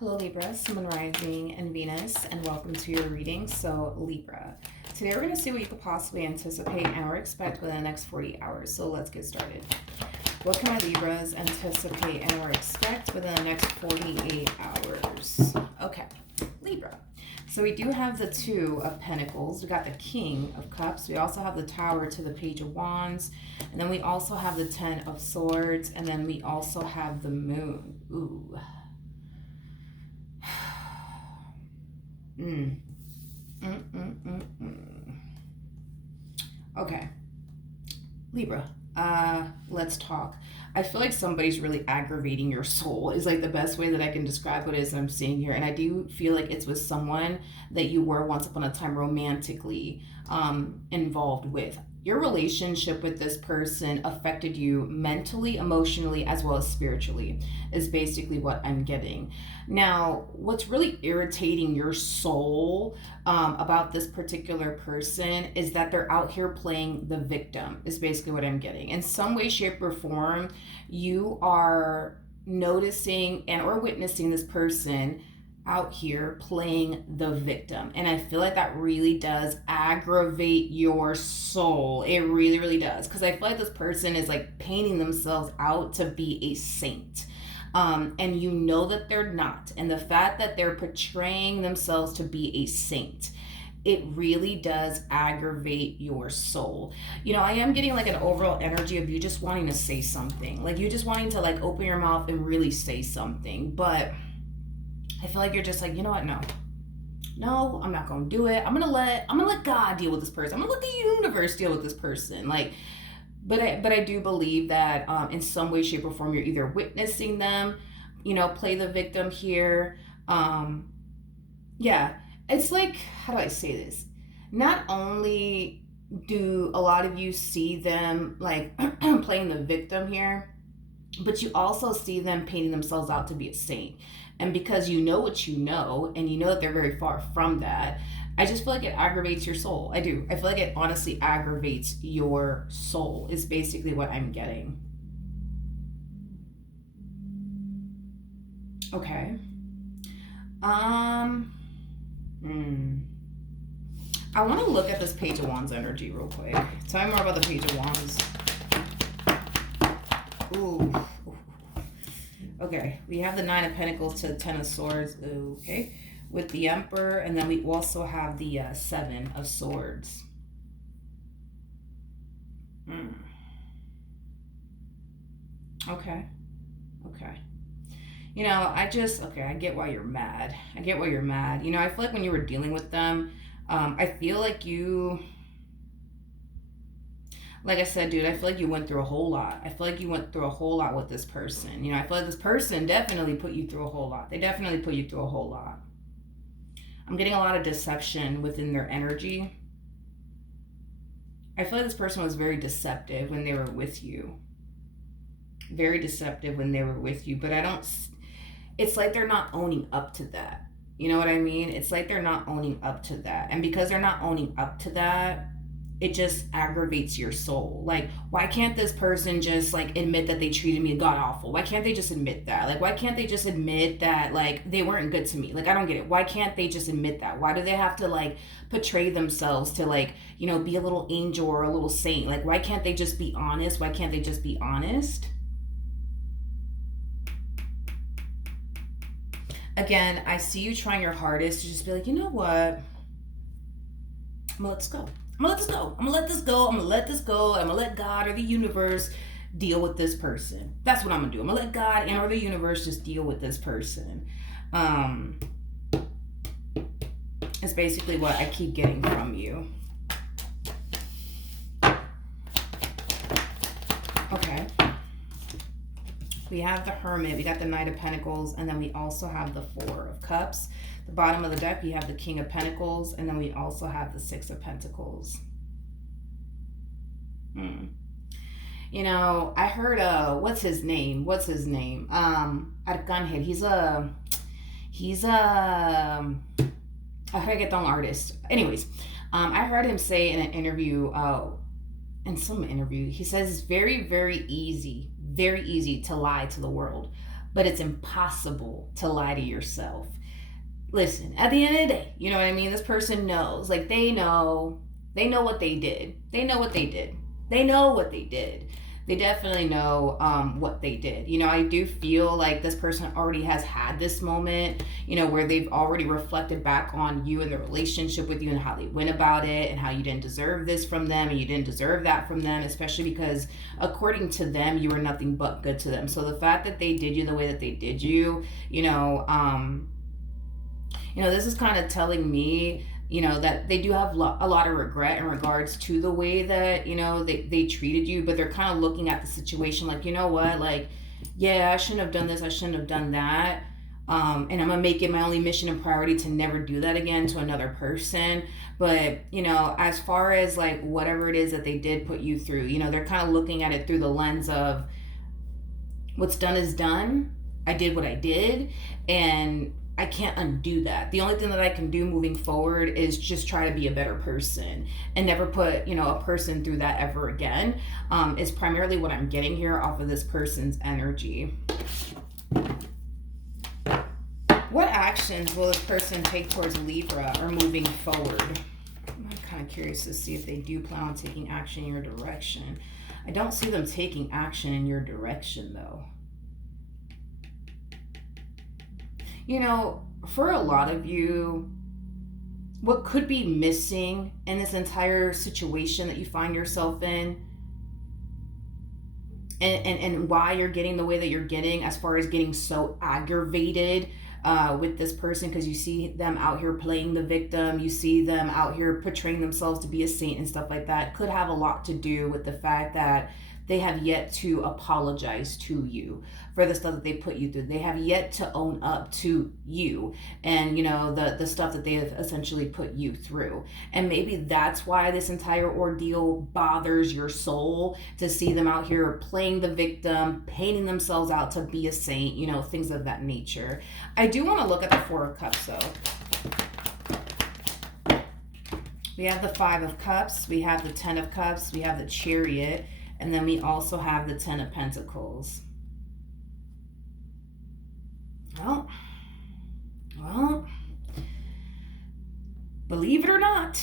Hello Libra, Sun, Rising, and Venus, and welcome to your reading. So Libra, today we're going to see what you could possibly anticipate and or expect within the next 40 hours. So let's get started. What can my Libras anticipate and or expect within the next 48 hours? Okay, Libra. So we do have the Two of Pentacles. We got the King of Cups. We also have the Tower to the Page of Wands. And then we also have the Ten of Swords. And then we also have the Moon. Ooh. Okay, Libra, let's talk. I feel like somebody's really aggravating your soul is like the best way that I can describe what it is I'm seeing here. And I do feel like it's with someone that you were once upon a time romantically involved with. Your relationship with this person affected you mentally, emotionally, as well as spiritually, is basically what I'm getting. Now, what's really irritating your soul about this particular person is that they're out here playing the victim, is basically what I'm getting. In some way, shape, or form, you are noticing and or witnessing this person out here playing the victim, and I feel like that really does aggravate your soul. It really does, because I feel like this person is like painting themselves out to be a saint, and you know that they're not, and the fact that they're portraying themselves to be a saint, it really does aggravate your soul. You know, I am getting like an overall energy of you just wanting to say something, like you just wanting to like open your mouth and really say something, but I feel like you're just like, you know what? No, I'm not gonna do it. I'm gonna let God deal with this person. I'm gonna let the universe deal with this person. Like, but I do believe that in some way, shape, or form, you're either witnessing them, you know, play the victim here. Yeah, it's like, how do I say this? Not only do a lot of you see them like playing the victim here, but you also see them painting themselves out to be a saint. And because you know what you know, and you know that they're very far from that, I just feel like it aggravates your soul. I do. I feel like it honestly aggravates your soul, is basically what I'm getting. Okay. I want to look at this Page of Wands energy real quick. Tell me more about the Page of Wands. Ooh. Okay, we have the Nine of Pentacles to the Ten of Swords. Okay, with the Emperor, and then we also have the Seven of Swords. Okay. You know, I get why you're mad. You know, I feel like when you were dealing with them, I feel like like I said, dude, I feel like you went through a whole lot. I feel like you went through a whole lot with this person. You know, I feel like this person definitely put you through a whole lot. They definitely put you through a whole lot. I'm getting a lot of deception within their energy. I feel like this person was very deceptive when they were with you. Very deceptive when they were with you. But it's like they're not owning up to that. You know what I mean? It's like they're not owning up to that. And because they're not owning up to that, it just aggravates your soul. Like, why can't this person just like admit that they treated me god awful? Why can't they just admit that? Like, why can't they just admit that like they weren't good to me? Like, I don't get it. Why can't they just admit that? Why do they have to like portray themselves to like, you know, be a little angel or a little saint? Like, why can't they just be honest? Why can't they just be honest? Again, I see you trying your hardest to just be like, you know what? I'm gonna let this go. I'm gonna let God or the universe deal with this person. That's what I'm gonna do. I'm gonna let God and or the universe just deal with this person. It's basically what I keep getting from you. Okay. We have the Hermit, we got the Knight of Pentacles, and then we also have the Four of Cups. The bottom of the deck, we have the King of Pentacles, and then we also have the Six of Pentacles. You know, I heard, what's his name? Arcangel. He's a reggaeton artist. Anyways, I heard him say in an interview, he says it's very easy to lie to the world. but it's impossible to lie to yourself. Listen, at the end of the day, you know what I mean? This person knows. Like, they know what they did. They know what they did. They know what they did. They definitely know what they did. You know, I do feel like this person already has had this moment, you know, where they've already reflected back on you and the relationship with you and how they went about it and how you didn't deserve this from them and you didn't deserve that from them, especially because according to them, you were nothing but good to them. So the fact that they did you the way that they did you, this is kind of telling me, that they do have a lot of regret in regards to the way that, they treated you, but they're kind of looking at the situation like, you know what, like, yeah, I shouldn't have done this, I shouldn't have done that. And I'm gonna make it my only mission and priority to never do that again to another person. But, as far as like whatever it is that they did put you through, they're kind of looking at it through the lens of what's done is done. I did what I did, and I can't undo that. The only thing that I can do moving forward is just try to be a better person and never put, a person through that ever again. Is primarily what I'm getting here off of this person's energy. What actions will this person take towards Libra or moving forward? I'm kind of curious to see if they do plan on taking action in your direction. I don't see them taking action in your direction, though. For a lot of you, what could be missing in this entire situation that you find yourself in, and why you're getting the way that you're getting, as far as getting so aggravated with this person, because you see them out here playing the victim, you see them out here portraying themselves to be a saint and stuff like that, could have a lot to do with the fact that they have yet to apologize to you for the stuff that they put you through. They have yet to own up to you and, the stuff that they have essentially put you through. And maybe that's why this entire ordeal bothers your soul, to see them out here playing the victim, painting themselves out to be a saint, things of that nature. I do want to look at the Four of Cups, though. We have the Five of Cups, we have the Ten of Cups, we have the Chariot, and then we also have the Ten of Pentacles. Well, believe it or not,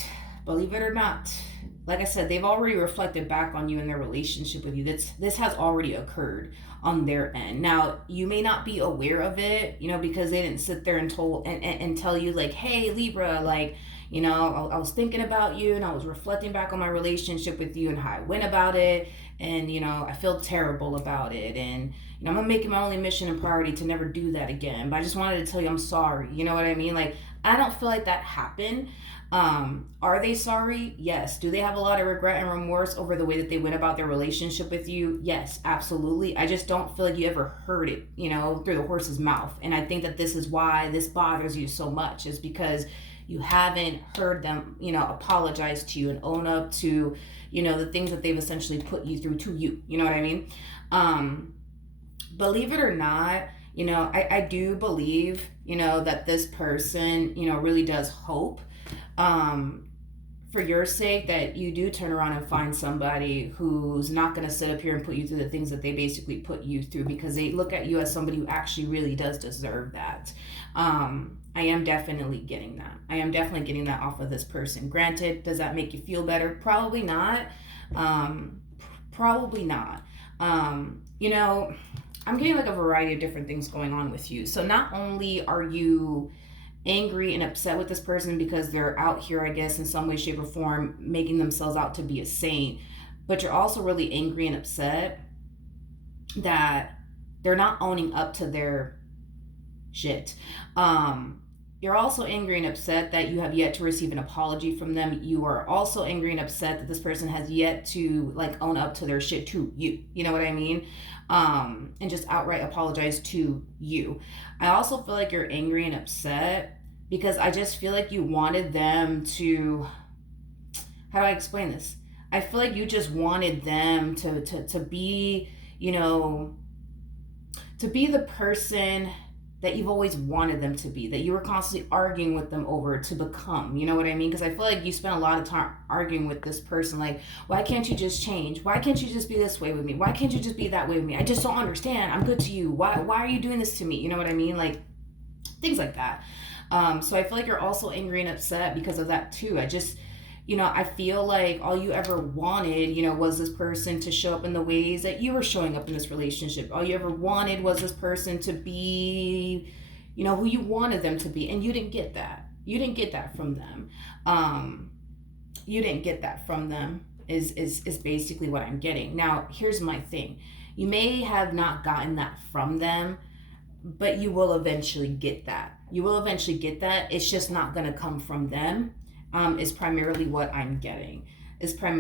like I said, they've already reflected back on you and their relationship with you. This has already occurred on their end. Now, you may not be aware of it, because they didn't sit there and tell you like, hey, Libra, like, I was thinking about you and I was reflecting back on my relationship with you and how I went about it. And, I feel terrible about it. And, I'm going to make it my only mission and priority to never do that again. But I just wanted to tell you I'm sorry. You know what I mean? Like, I don't feel like that happened. Are they sorry? Yes. Do they have a lot of regret and remorse over the way that they went about their relationship with you? Yes, absolutely. I just don't feel like you ever heard it, through the horse's mouth. And I think that this is why this bothers you so much, is because you haven't heard them, apologize to you and own up to, the things that they've essentially put you through to you. You know what I mean? Believe it or not, I do believe, that this person, really does hope, for your sake, that you do turn around and find somebody who's not going to sit up here and put you through the things that they basically put you through, because they look at you as somebody who actually really does deserve that. I am definitely getting that. I am definitely getting that off of this person. Granted, does that make you feel better? Probably not. Probably not. I'm getting like a variety of different things going on with you. So not only are you angry and upset with this person because they're out here, I guess, in some way, shape, or form, making themselves out to be a saint, but you're also really angry and upset that they're not owning up to their shit. You're also angry and upset that you have yet to receive an apology from them. You are also angry and upset that this person has yet to like own up to their shit to you. You know what I mean? And just outright apologize to you. I also feel like you're angry and upset because I just feel like you wanted them to, how do I explain this? I feel like you just wanted them to be, to be the person that you've always wanted them to be, that you were constantly arguing with them over to become. You know what I mean? Because I feel like you spent a lot of time arguing with this person. Like, why can't you just change? Why can't you just be this way with me? Why can't you just be that way with me? I just don't understand. I'm good to you. Why are you doing this to me? You know what I mean? Like, things like that. So I feel like you're also angry and upset because of that too. I feel like all you ever wanted, was this person to show up in the ways that you were showing up in this relationship. All you ever wanted was this person to be, who you wanted them to be. And you didn't get that. You didn't get that from them. You didn't get that from them is basically what I'm getting. Now, here's my thing. You may have not gotten that from them, but you will eventually get that. You will eventually get that. It's just not going to come from them. Is primarily what I'm getting. At the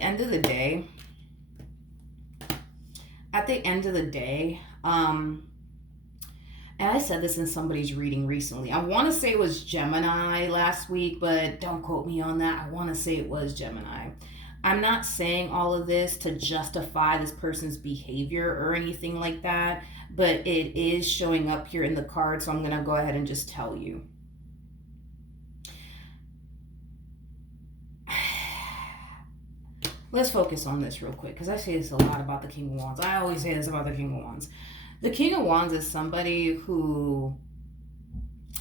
end of the day, and I said this in somebody's reading recently. I want to say it was Gemini last week, but don't quote me on that. I want to say it was Gemini. I'm not saying all of this to justify this person's behavior or anything like that, but it is showing up here in the card, so I'm going to go ahead and just tell you. Let's focus on this real quick, because I say this a lot about the King of Wands. I always say this about the King of Wands. The King of Wands is somebody who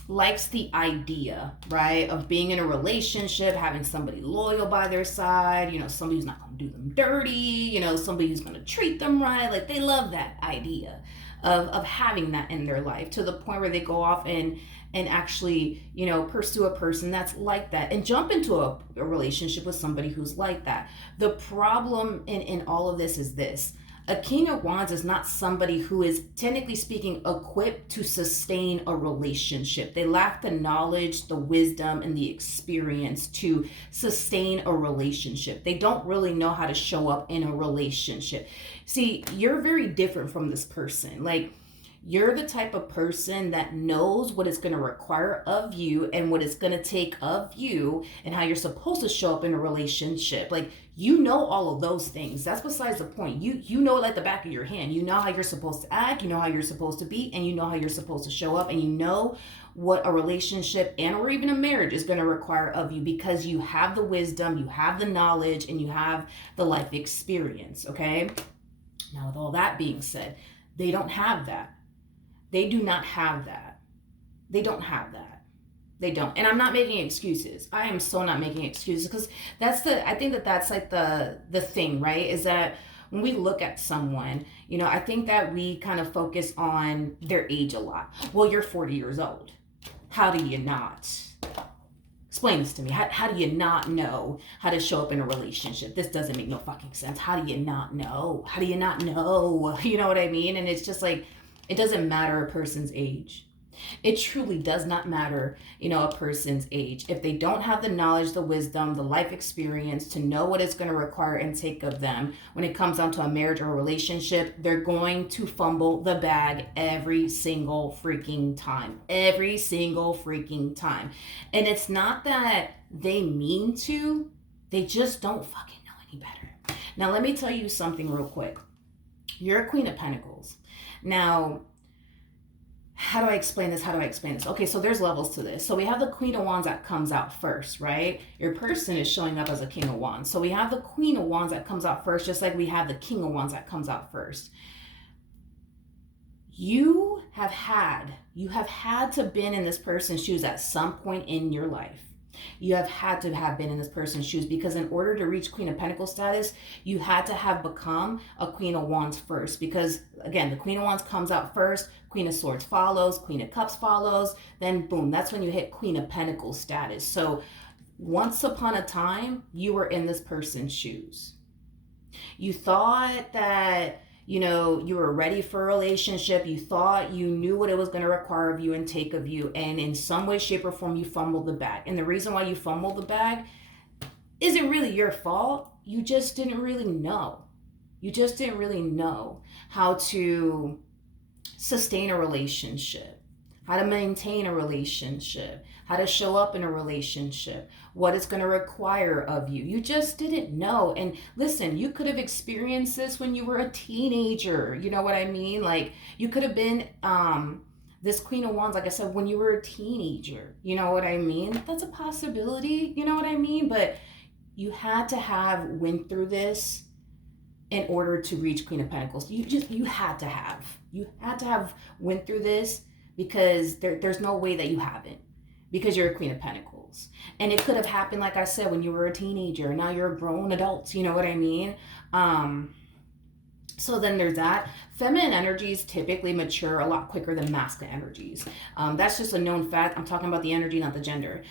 likes the idea, right, of being in a relationship, having somebody loyal by their side, somebody who's not going to do them dirty, somebody who's going to treat them right. Like, they love that idea of having that in their life, to the point where they go off and actually, pursue a person that's like that and jump into a relationship with somebody who's like that. The problem in all of this is this. A King of Wands is not somebody who is, technically speaking, equipped to sustain a relationship. They lack the knowledge, the wisdom, and the experience to sustain a relationship. They don't really know how to show up in a relationship. See, you're very different from this person. Like, you're the type of person that knows what it's going to require of you and what it's going to take of you and how you're supposed to show up in a relationship. Like, you know all of those things. That's besides the point. You know it like the back of your hand. You know how you're supposed to act, you know how you're supposed to be, and you know how you're supposed to show up, and you know what a relationship and or even a marriage is going to require of you, because you have the wisdom, you have the knowledge, and you have the life experience, okay? Now, with all that being said, they don't have that. They do not have that. They don't have that. They don't. And I'm not making excuses. I am so not making excuses, because I think that's like the thing, right? Is that when we look at someone, I think that we kind of focus on their age a lot. Well, you're 40 years old. How do you not? Explain this to me. How do you not know how to show up in a relationship? This doesn't make no fucking sense. How do you not know? How do you not know? You know what I mean? And it's just like, it doesn't matter a person's age. It truly does not matter, a person's age. If they don't have the knowledge, the wisdom, the life experience to know what it's going to require and take of them when it comes down to a marriage or a relationship, they're going to fumble the bag every single freaking time. Every single freaking time. And it's not that they mean to, they just don't fucking know any better. Now, let me tell you something real quick. You're a Queen of Pentacles. Now, how do I explain this? Okay, so there's levels to this. So we have the Queen of Wands that comes out first, right? Your person is showing up as a King of Wands. So we have the Queen of Wands that comes out first, just like we have the King of Wands that comes out first. You have had to been in this person's shoes at some point in your life. You have had to have been in this person's shoes, because in order to reach Queen of Pentacles status, you had to have become a Queen of Wands first. Because again, the Queen of Wands comes out first, Queen of Swords follows, Queen of Cups follows, then boom, that's when you hit Queen of Pentacles status. So once upon a time, you were in this person's shoes. You thought that you were ready for a relationship. You thought you knew what it was going to require of you and take of you. And in some way, shape, or form, you fumbled the bag. And the reason why you fumbled the bag isn't really your fault. You just didn't really know. You just didn't really know how to sustain a relationship. how to maintain a relationship, how to show up in a relationship, what it's going to require of you. You just didn't know. And listen, you could have experienced this when you were a teenager. You know what I mean? Like, you could have been this Queen of Wands, like I said, when you were a teenager. You know what I mean? That's a possibility. You know what I mean? But you had to have went through this in order to reach Queen of Pentacles. You had to have went through this, because there's no way that you haven't, because you're a Queen of Pentacles. And it could have happened, like I said, when you were a teenager. Now you're a grown adult. You know what I mean? So then there's that. Feminine energies typically mature a lot quicker than masculine energies. That's just a known fact. I'm talking about the energy, not the gender.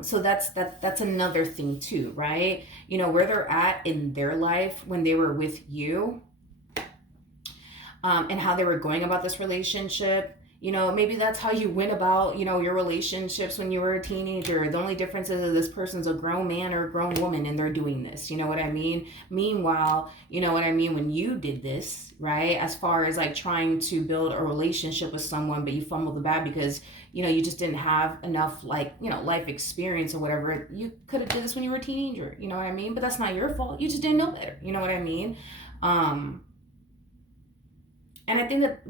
So that's another thing too, right? You know, where they're at in their life when they were with you, and how they were going about this relationship. You know, maybe that's how you went about, you know, your relationships when you were a teenager. The only difference is that this person's a grown man or a grown woman and they're doing this. You know what I mean? Meanwhile, you know what I mean, when you did this, right? As far as like trying to build a relationship with someone, but you fumbled the bag because, you know, you just didn't have enough, like, you know, life experience or whatever. You could have did this when you were a teenager. You know what I mean? But that's not your fault. You just didn't know better. You know what I mean? And I think that,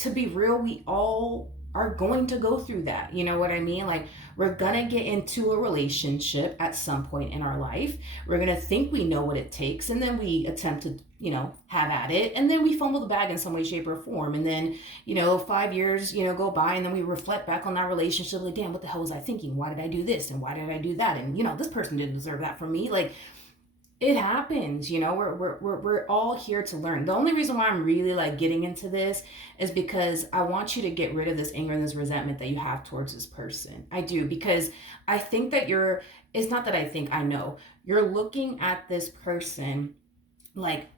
to be real, we all are going to go through that. You know what I mean? Like, we're gonna get into a relationship at some point in our life. We're gonna think we know what it takes, and then we attempt to, you know, have at it, and then we fumble the bag in some way, shape, or form. And then, you know, 5 years, you know, go by, and then we reflect back on that relationship, like, damn, what the hell was I thinking? Why did I do this? And why did I do that? And, you know, this person didn't deserve that from me. Like, it happens. You know, we're all here to learn. The only reason why I'm really like getting into this is because I want you to get rid of this anger and this resentment that you have towards this person. I do, because I think that it's not that I think, I know you're looking at this person like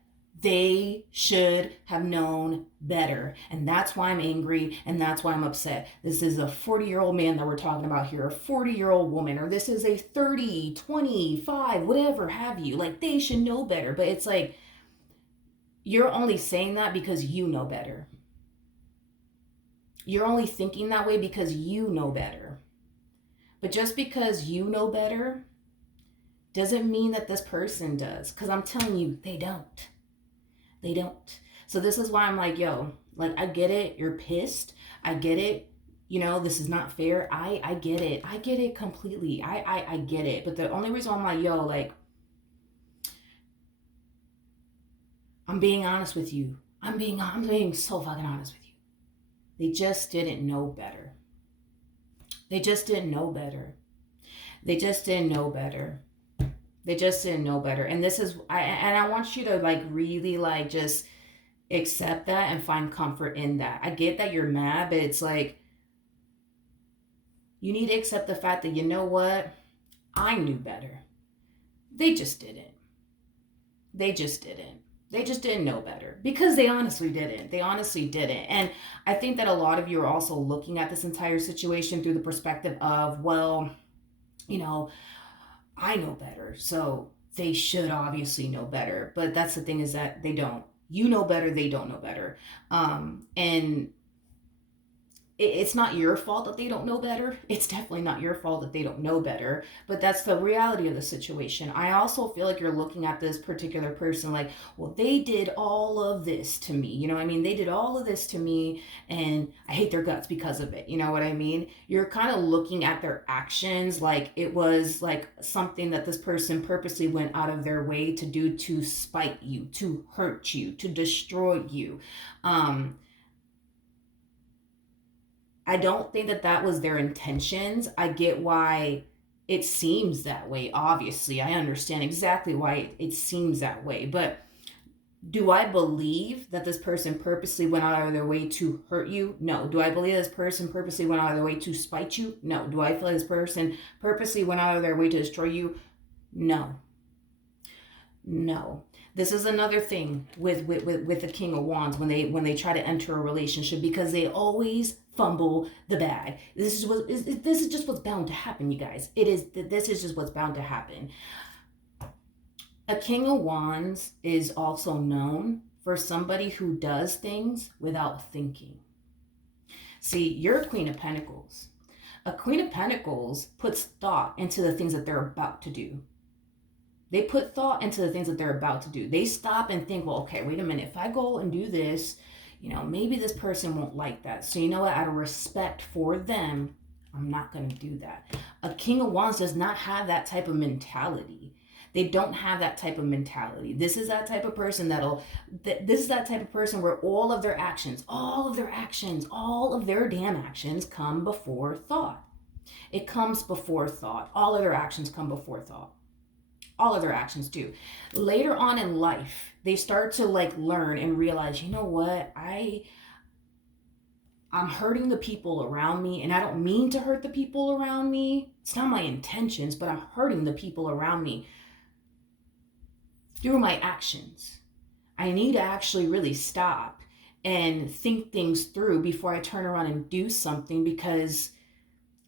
they should have known better. And that's why I'm angry, and that's why I'm upset. This is a 40-year-old man that we're talking about here, a 40-year-old woman, or this is a 30, 25, whatever have you. Like, they should know better. But it's like, you're only saying that because you know better. You're only thinking that way because you know better. But just because you know better doesn't mean that this person does. Because I'm telling you, they don't. They don't. So this is why I'm like, yo, like, I get it. You're pissed. I get it. You know, this is not fair. I get it. I get it completely. I get it. But the only reason I'm like, yo, like, I'm being honest with you. I'm being so fucking honest with you. They just didn't know better. They just didn't know better. They just didn't know better. They just didn't know better. And this is, I want you to like really like just accept that and find comfort in that. I get that you're mad, but it's like, you need to accept the fact that, you know what? I knew better. They just didn't. They just didn't. They just didn't know better, because they honestly didn't. They honestly didn't. And I think that a lot of you are also looking at this entire situation through the perspective of, well, you know, I know better, so they should obviously know better. But that's the thing, is that they don't. You know better, they don't know better. And it's not your fault that they don't know better. It's definitely not your fault that they don't know better, but that's the reality of the situation. I also feel like you're looking at this particular person like, well, they did all of this to me. You know what I mean? They did all of this to me, and I hate their guts because of it. You know what I mean? You're kind of looking at their actions like it was like something that this person purposely went out of their way to do, to spite you, to hurt you, to destroy you. I don't think that that was their intentions. I get why it seems that way. Obviously, I understand exactly why it seems that way. But do I believe that this person purposely went out of their way to hurt you? No. Do I believe this person purposely went out of their way to spite you? No. Do I feel this person purposely went out of their way to destroy you? No. No. This is another thing with the King of Wands when they try to enter a relationship, because they always fumble the bag. This is just what's bound to happen, you guys. This is just what's bound to happen. A King of Wands is also known for somebody who does things without thinking. See, you're a Queen of Pentacles. A Queen of Pentacles puts thought into the things that they're about to do. They put thought into the things that they're about to do. They stop and think, well, okay, wait a minute. If I go and do this, maybe this person won't like that. So you know what? Out of respect for them, I'm not going to do that. A King of Wands does not have that type of mentality. They don't have that type of mentality. This is that type of person this is that type of person where all of their actions, all of their damn actions come before thought. It comes before thought. All of their actions come before thought. All of their actions do. Later on in life, they start to learn and realize, you know what? I'm hurting the people around me, and I don't mean to hurt the people around me. It's not my intentions, but I'm hurting the people around me through my actions. I need to actually really stop and think things through before I turn around and do something, because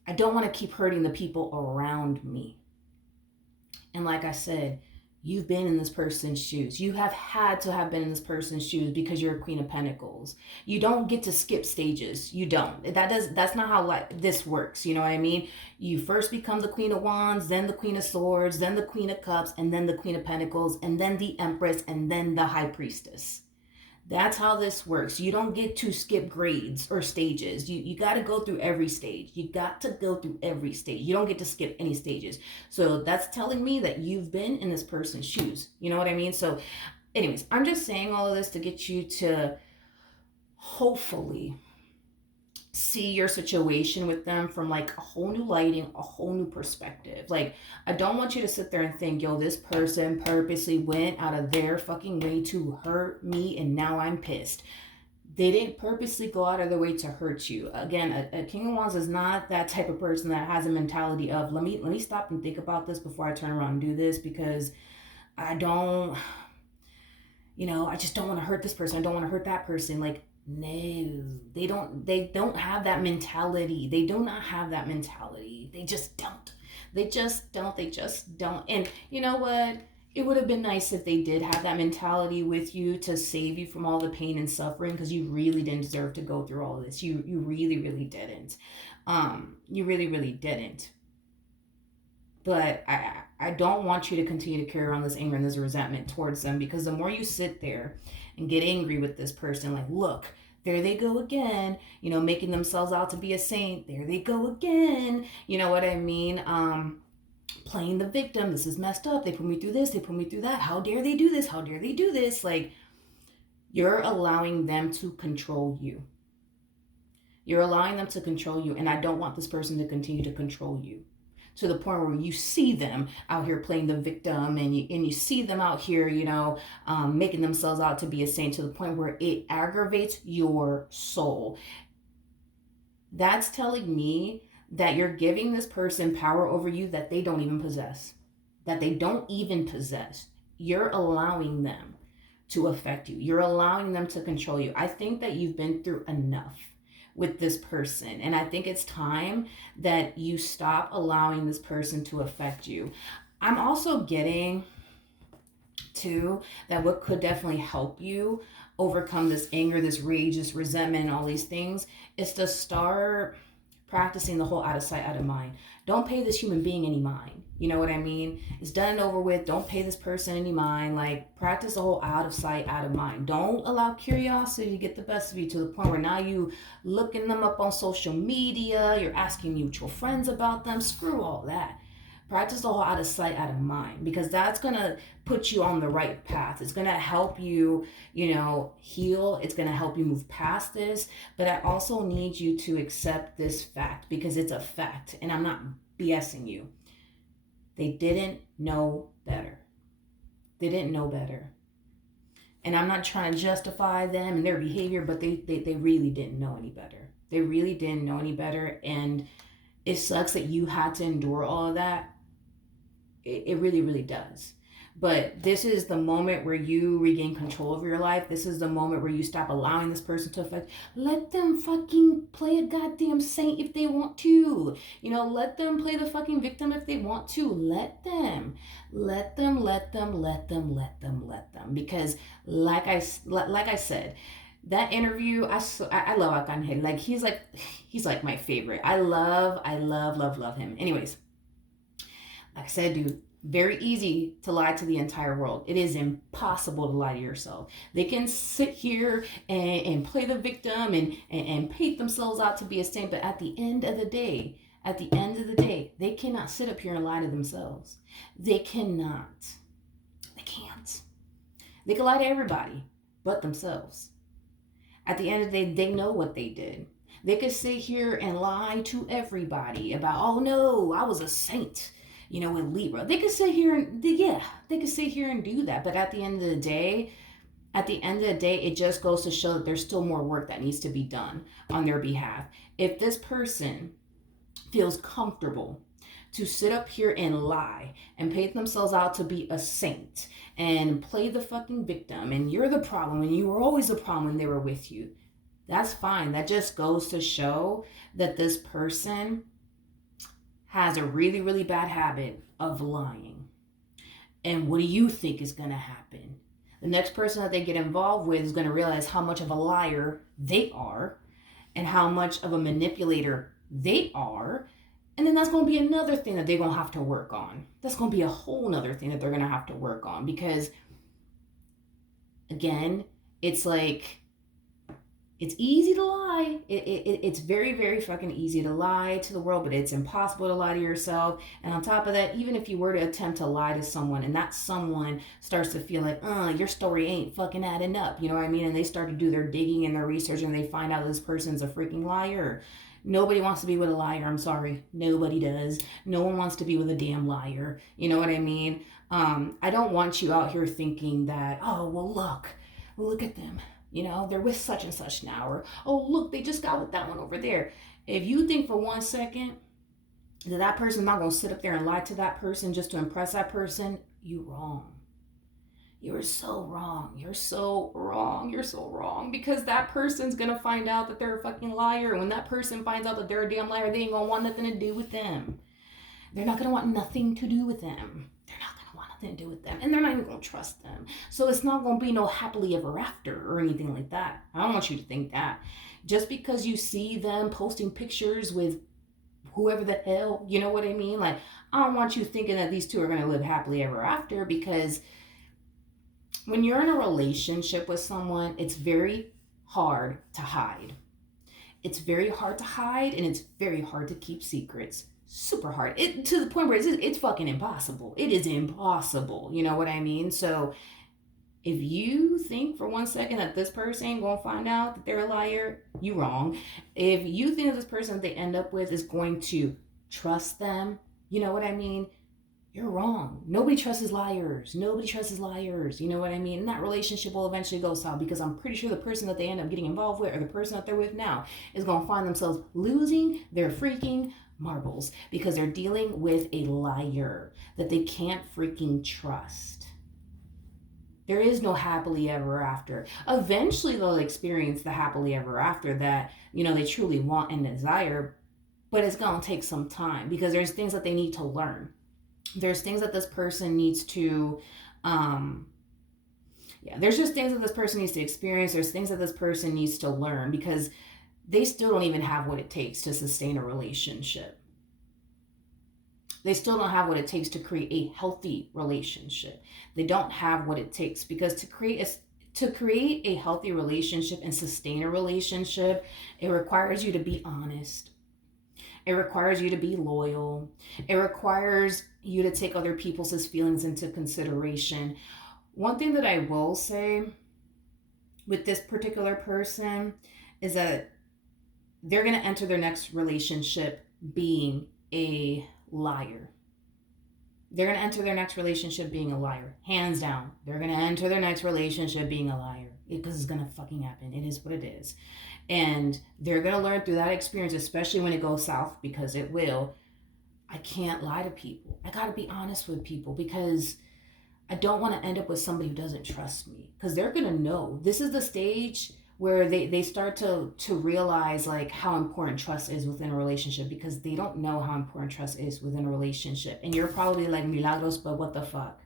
I don't want to keep hurting the people around me. And like I said, you've been in this person's shoes. You have had to have been in this person's shoes because you're a Queen of Pentacles. You don't get to skip stages. You don't. That's not how this works. You know what I mean? You first become the Queen of Wands, then the Queen of Swords, then the Queen of Cups, and then the Queen of Pentacles, and then the Empress, and then the High Priestess. That's how this works. You don't get to skip grades or stages. You got to go through every stage. You got to go through every stage. You don't get to skip any stages. So that's telling me that you've been in this person's shoes. You know what I mean? So anyways, I'm just saying all of this to get you to hopefully see your situation with them from a whole new lighting, a whole new perspective. I don't want you to sit there and think, yo, this person purposely went out of their fucking way to hurt me and now I'm pissed. They didn't purposely go out of their way to hurt you. Again, a King of Wands is not that type of person that has a mentality of let me stop and think about this before I turn around and do this, because I just don't want to hurt this person. I don't want to hurt that person. No, they don't have that mentality. They do not have that mentality. They just don't. They just don't. And you know what? It would have been nice if they did have that mentality with you to save you from all the pain and suffering, because you really didn't deserve to go through all of this. You really, really didn't. You really, really didn't. But I don't want you to continue to carry around this anger and this resentment towards them, because the more you sit there and get angry with this person, look, there they go again, making themselves out to be a saint. There they go again. You know what I mean? Playing the victim. This is messed up. They put me through this. They put me through that. How dare they do this? How dare they do this? You're allowing them to control you. You're allowing them to control you. And I don't want this person to continue to control you to the point where you see them out here playing the victim, and you see them out here, making themselves out to be a saint, to the point where it aggravates your soul. That's telling me that you're giving this person power over you that they don't even possess. You're allowing them to affect you. You're allowing them to control you. I think that you've been through enough with this person, and I think it's time that you stop allowing this person to affect you. I'm also getting too that what could definitely help you overcome this anger, this rage, this resentment, and all these things is to start practicing the whole out of sight, out of mind. Don't pay this human being any mind. You know what I mean? It's done and over with. Don't pay this person any mind. Practice the whole out of sight, out of mind. Don't allow curiosity to get the best of you to the point where now you looking them up on social media. You're asking mutual friends about them. Screw all that. Practice the whole out of sight, out of mind, because that's going to put you on the right path. It's going to help you, heal. It's going to help you move past this. But I also need you to accept this fact, because it's a fact, and I'm not BSing you. They didn't know better. They didn't know better. And I'm not trying to justify them and their behavior, but they really didn't know any better. They really didn't know any better. And it sucks that you had to endure all of that. It really, really does. But this is the moment where you regain control of your life. This is the moment where you stop allowing this person to affect. Let them fucking play a goddamn saint if they want to. Let them play the fucking victim if they want to. Let them. Let them. Because like I said, That interview, I love Akan Hid. Like he's like my favorite. I love him. Anyways, like I said, dude, very easy to lie to the entire world. It is impossible to lie to yourself. They can sit here and play the victim and paint themselves out to be a saint, but at the end of the day, they cannot sit up here and lie to themselves. They cannot. They can't. They can lie to everybody but themselves. At the end of the day, they know what they did. They could sit here and lie to everybody about, oh no, I was a saint, with Libra. They could sit here and, yeah, they could sit here and do that. But at the end of the day, it just goes to show that there's still more work that needs to be done on their behalf. If this person feels comfortable to sit up here and lie and paint themselves out to be a saint and play the fucking victim and you're the problem and you were always the problem when they were with you, that's fine. That just goes to show that this person has a really, really bad habit of lying. And what do you think is going to happen? The next person that they get involved with is going to realize how much of a liar they are and how much of a manipulator they are. And then that's going to be another thing that they're going to have to work on. That's going to be a whole nother thing that they're going to have to work on because, again, it's like, it's easy to lie. It's very, very fucking easy to lie to the world, but it's impossible to lie to yourself. And on top of that, even if you were to attempt to lie to someone and that someone starts to feel like, your story ain't fucking adding up, you know what I mean? And they start to do their digging and their research and they find out this person's a freaking liar. Nobody wants to be with a liar. I'm sorry. Nobody does. No one wants to be with a damn liar. You know what I mean? I don't want you out here thinking that, oh, well, look at them. They're with such and such now. Or, oh, look, they just got with that one over there. If you think for 1 second that person's not going to sit up there and lie to that person just to impress that person, you're wrong. You're so wrong. You're so wrong. You're so wrong. Because that person's going to find out that they're a fucking liar. And when that person finds out that they're a damn liar, they ain't going to want nothing to do with them. They're not going to want nothing to do with them. They're not going to want nothing to do with them. And they're not even going to trust them. So it's not going to be no happily ever after or anything like that. I don't want you to think that. Just because you see them posting pictures with whoever the hell, you know what I mean? Like, I don't want you thinking that these two are going to live happily ever after, because when you're in a relationship with someone, it's very hard to hide. It's very hard to hide, and it's very hard to keep secrets. Super hard. To the point where it's fucking impossible. It is impossible. You know what I mean? So if you think for 1 second that this person ain't gonna find out that they're a liar, you wrong. If you think that this person that they end up with is going to trust them, you know what I mean? You're wrong. Nobody trusts liars. Nobody trusts liars. You know what I mean? And that relationship will eventually go south, because I'm pretty sure the person that they end up getting involved with, or the person that they're with now, is going to find themselves losing their freaking marbles because they're dealing with a liar that they can't freaking trust. There is no happily ever after. Eventually they'll experience the happily ever after that, they truly want and desire, but it's going to take some time, because there's things that they need to learn. There's things that this person needs to, there's just things that this person needs to experience. There's things that this person needs to learn, because they still don't even have what it takes to sustain a relationship. They still don't have what it takes to create a healthy relationship. They don't have what it takes, because to create a healthy relationship and sustain a relationship, it requires you to be honest. It requires you to be loyal. It requires you to take other people's feelings into consideration. One thing that I will say with this particular person is that they're going to enter their next relationship being a liar. They're going to enter their next relationship being a liar. Hands down. They're going to enter their next relationship being a liar, because it's going to fucking happen. It is what it is. And they're going to learn through that experience, especially when it goes south, because it will. I can't lie to people. I got to be honest with people, because I don't want to end up with somebody who doesn't trust me, because they're going to know. This is the stage where they start to realize like how important trust is within a relationship, because they don't know how important trust is within a relationship. And you're probably like, Milagros, but what the fuck?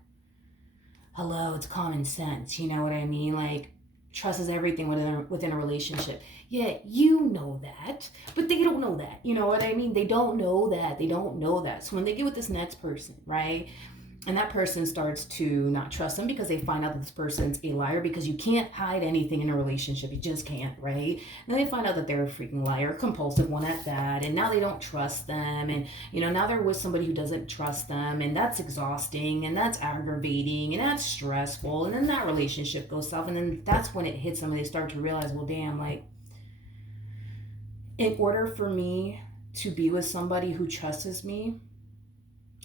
Hello, it's common sense. You know what I mean? Like, Trust is everything within a relationship. Yeah, you know that, but they don't know that. You know what I mean? They don't know that. They don't know that. So when they get with this next person, right? And that person starts to not trust them because they find out that this person's a liar, because you can't hide anything in a relationship. You just can't, right? And then they find out that they're a freaking liar, compulsive one at that, and now they don't trust them. And, now they're with somebody who doesn't trust them, and that's exhausting, and that's aggravating, and that's stressful. And then that relationship goes south, and then that's when it hits them, and they start to realize, well, damn, like, in order for me to be with somebody who trusts me,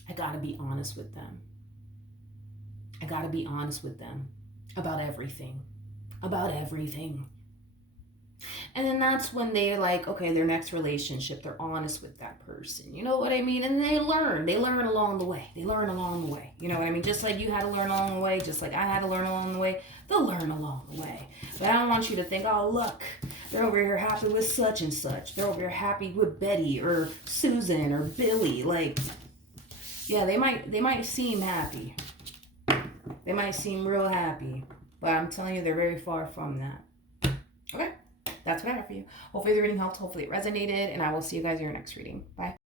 I gotta be honest with them. I gotta be honest with them about everything. About everything. And then that's when they're like, okay, their next relationship, they're honest with that person. You know what I mean? And they learn. They learn along the way. They learn along the way. You know what I mean? Just like you had to learn along the way, just like I had to learn along the way, they'll learn along the way. But I don't want you to think, oh, look, they're over here happy with such and such. They're over here happy with Betty or Susan or Billy. Like, yeah, they might seem happy. They might seem real happy, but I'm telling you, they're very far from that. Okay, that's what I have for you. Hopefully the reading helped. Hopefully it resonated, and I will see you guys in your next reading. Bye.